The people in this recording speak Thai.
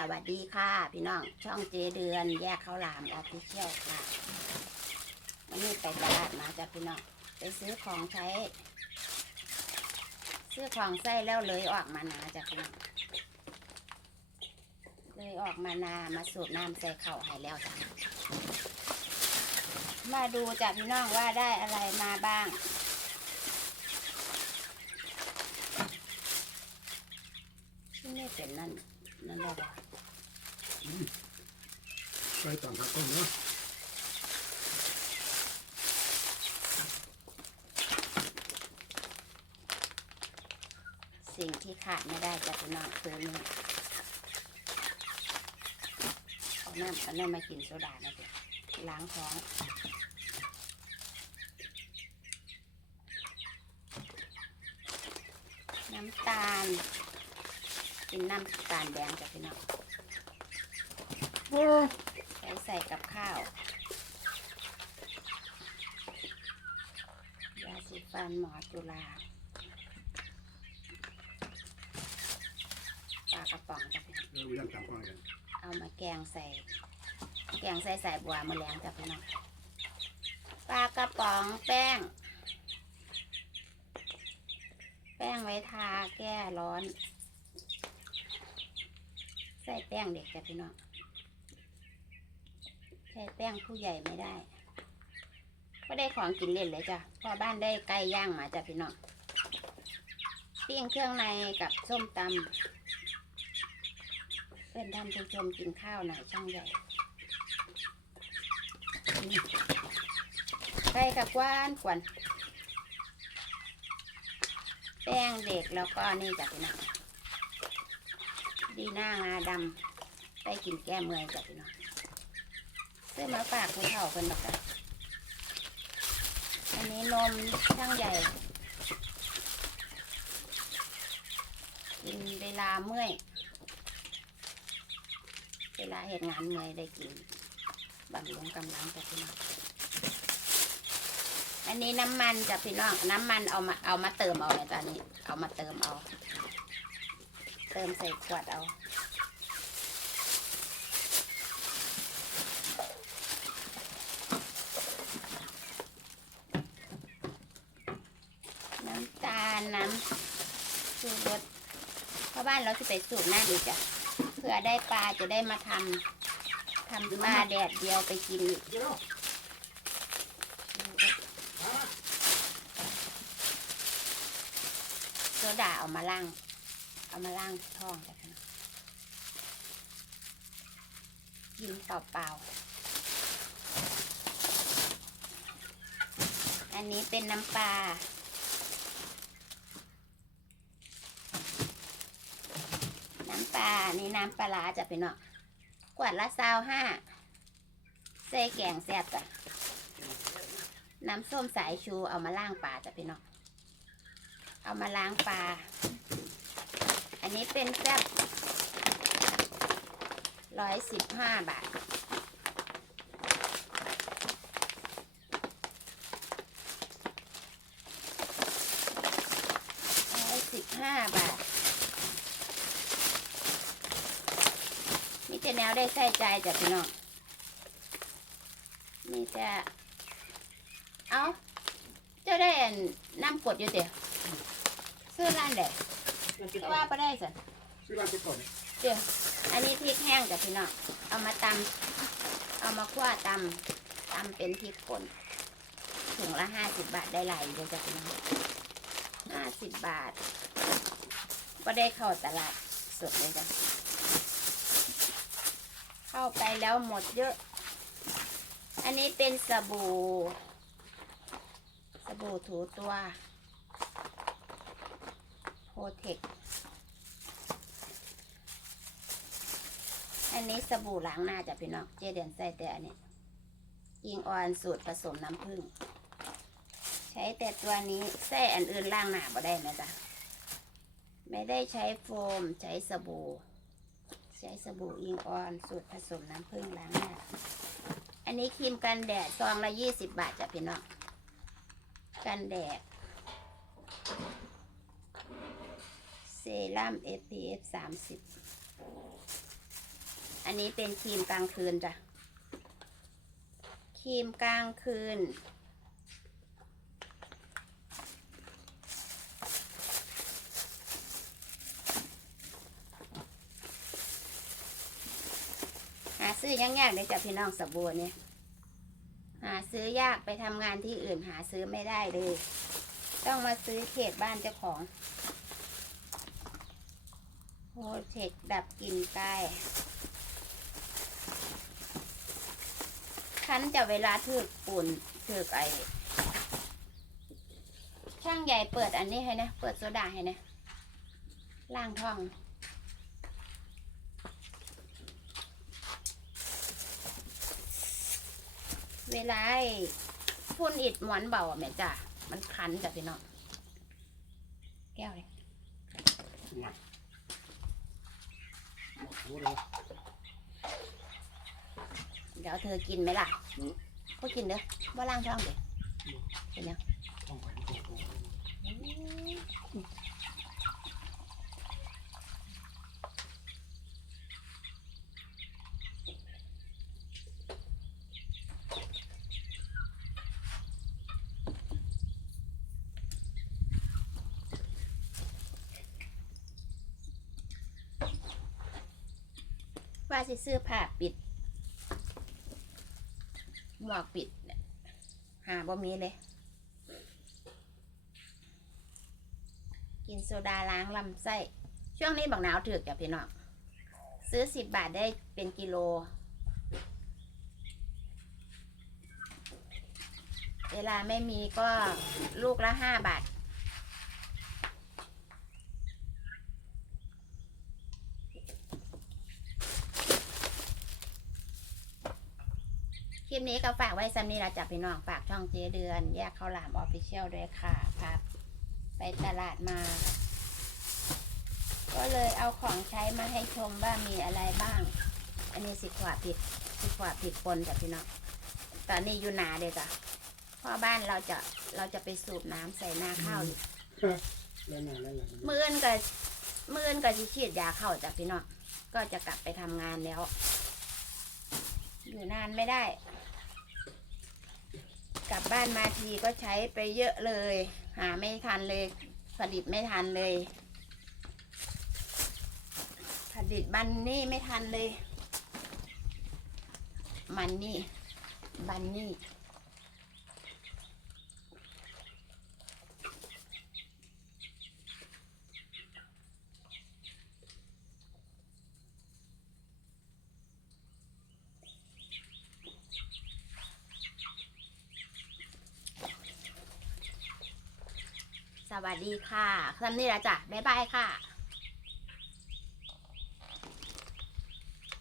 สวัสดีค่ะ พี่น้อง ช่องเจเดือนแยกข้าวหลามออฟฟิเชียลค่ะวันนี้ไปตลาดมาจ้ะพี่น้อง ไปซื้อของใช้ ซื้อของใส่แล้วเลยออกมานาจ้ะพี่น้อง เลยออกมานามาสูบน้ำใส่เข่าวให้แล้วจ้ะมาดูจ้ะพี่น้องว่าได้อะไรมาบ้างนี่เป็นนั่น นั่นแหละไปต่างหากก่อนนะสิ่งที่ขาดไม่ได้จากพี่น้องคือนี่เอาน้ำเอาน้ำมากินโซดานะจ๊ะล้างท้องน้ำตาล กินน้ำตาลแดงจากพี่น้องใช้ใส่กับข้าวยาสีฟันหมอจุฬาปลากระป๋องจ้ะพี่น้องเรายังจำก่อนกันเอามาแกงใส่ แกงใส่ใส่บัวมะแรงจ้ะพี่น้องปลากระป๋องแป้ง แป้งไว้ทาแก้ร้อนใส่แป้งเด็กจ้ะพี่น้องใส่แป้งผู้ใหญ่ไม่ได้ ก็ได้ของกินเล่นเลยจ้ะพอบ้านได้ไก่ย่างมาจ้ะพี่น้องปิ้งเครื่องในกับส้มตำเพื่อนท่านผู้ชมกินข้าวหน่อยช่างใหญ่ไก่กับกวานกวนแป้งเด็กแล้วก็นี่จากพี่น้อง ดีหน้างาดำไปกินแก้เมื่อยจากพี่น้องซื้อมาฝากคุณเฒ่าคนบักกันอันนี้นมช่างใหญ่กินเวลาเมื่อย เวลาเหตุงานเมื่อยได้กินบำรุงกำลังจ้ะพี่น้องอันนี้น้ำมันจ้ะพี่น้อง น้ำมันเอามาเอามาเติมเอาเนี่ยตอนนี้ เอามาเติมเอา ติมใส่ขวดเอา น้ำตาลน้ำสูตรรสเพราะบ้านเราจะไปสูตรหน้าดีจ้ะ เพื่อได้ปลาจะได้มาทำทำปลาแดดเดียวไปกินอีกเดี๋ยวโซดาเอามาล่าง เอามาล่างท้องจ้ะพี่น้องกินเปล่าๆอันนี้เป็นน้ำปลาน้ำปลานี่น้ำปลาร้าจ้ะพี่น้องขวดละซาวห้าใส่แกงแซ่บจ้ะน้ำส้มสายชูเอามาล้างปลาจ้ะพี่น้อง เอามาล้างปลา นนี้เป็นแซ่บร้อยสิบห้าบาท ร้อยสิบห้าบาท มีแต่แนวได้ใส่ใจจ้ะพี่น้อง มีแต่ เอาเจ้าได้อันน้ำกดอยู่เดียวซื้อร้านเด็ก ก็ว่าไปได้สิซื้อร้านไปก่อนเดี๋ยวอันนี้พริกแห้งจ้ะพี่น้องเอามาตำเอามาคั่วตำตำเป็นพริกป่นถุงละห้าสิบบาทได้หลายเดียวจ้ะพี่น้องห้าสิบบาทก็ได้เข้าตลาดสดเลยจ้ะเข้าไปแล้วหมดเยอะ อันนี้เป็นสบู่ สบู่ถูตัว โพเทค อันนี้สบู่ล้างหน้าจ้ะพี่น้อง เจเดนใส่แต่อันนี้ยิงออนสูตรผสมน้ำผึ้ง ใช้แต่ตัวนี้ใส่อันอื่นล้างหน้าบ่ได้นะจ๊ะ ไม่ได้ใช้โฟมใช้สบู่ ใช้สบู่อิงออนสูตรผสมน้ำผึ้งล้างหน้า อันนี้ครีมกันแดดซองละยี่สิบบาทจ้ะพี่น้อง กันแดด เซรั่ม SPF 30อันนี้เป็นครีมกลางคืนจ้ะ ครีมกลางคืน หาซื้อยังยากเลยจ้ะพี่น้องสบู่เนี่ย หาซื้อยากไปทำงานที่อื่นหาซื้อไม่ได้เลย ต้องมาซื้อเขตบ้านเจ้าของ โฮเทคดับกลิ่นกายคันจะเวลาถือกปุ่นถือกไอช่างใหญ่เปิดอันนี้ให้นะ เปิดโซดาให้นะล่างท้อง เวลาพุ่นอิดหมอนเบาแม่จ้ะ มันคันจ้ะพี่น้อง แก้วเลย เลยเดี๋ยวเธอกินไหมล่ะอืมก็กินเด้อว่าล่างท้องเด้อเป็นยัง ต้องไปที่โต๊ะ ว่าสิซื้อผ้าปิด หมวกปิดหาบ่มีเลย กินโซดาล้างลำไส้ ช่วงนี้บักหนาวถือกจ้ะพี่น้อง ซื้อสิบบาทได้เป็นกิโล เวลาไม่มีก็ลูกละห้าบาท คลิปนี้ก็ฝากไว้ซ้ำนี้ละจ้ะพี่น้องฝากช่องเจเดือน แยกข้าวหลามออฟฟิเชียลด้วยค่ะพาไปตลาดมา ก็เลยเอาของใช้มาให้ชมว่ามีอะไรบ้าง อันนี้สิขวาผิดสิขวาผิดปนจ้ะพี่น้องตอนนี้อยู่นาเด็จ้ะเพ่อบ้านเราจะเราจะไปสูบน้ำใส่นาข้าวอยู่แล้วนานแล้วแหละมื่อนกับมื่อนกับฉีดยาเข้าจ้ะพี่น้องก็จะกลับไปทำงานแล้ว อยู่นานไม่ได้ กลับบ้านมาทีก็ใช้ไปเยอะเลย หาไม่ทันเลย ผลิตไม่ทันเลย ผลิตบันนี่ไม่ทันเลย มันนี่ บันนี่ ส วัสดีค่ะคำนี้ละจ้ะบ๊ายบายค่ะ